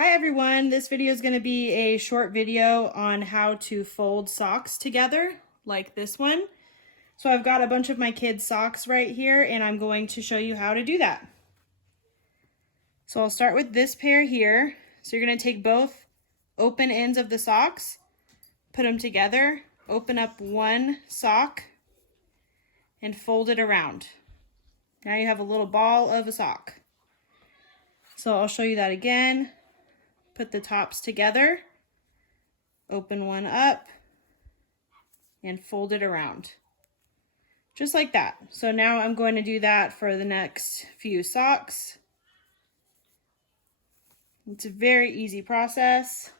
Hi everyone, this video is going to be a short video on how to fold socks together like this one. So I've got a bunch of my kids' socks right here and I'm going to show you how to do that. So I'll start with this pair here. So you're going to take both open ends of the socks, put them together, open up one sock and fold it around. Now you have a little ball of a sock. So I'll show you that again. Put the tops together, open one up, and fold it around. Just like that. So now I'm going to do that for the next few socks. It's a very easy process.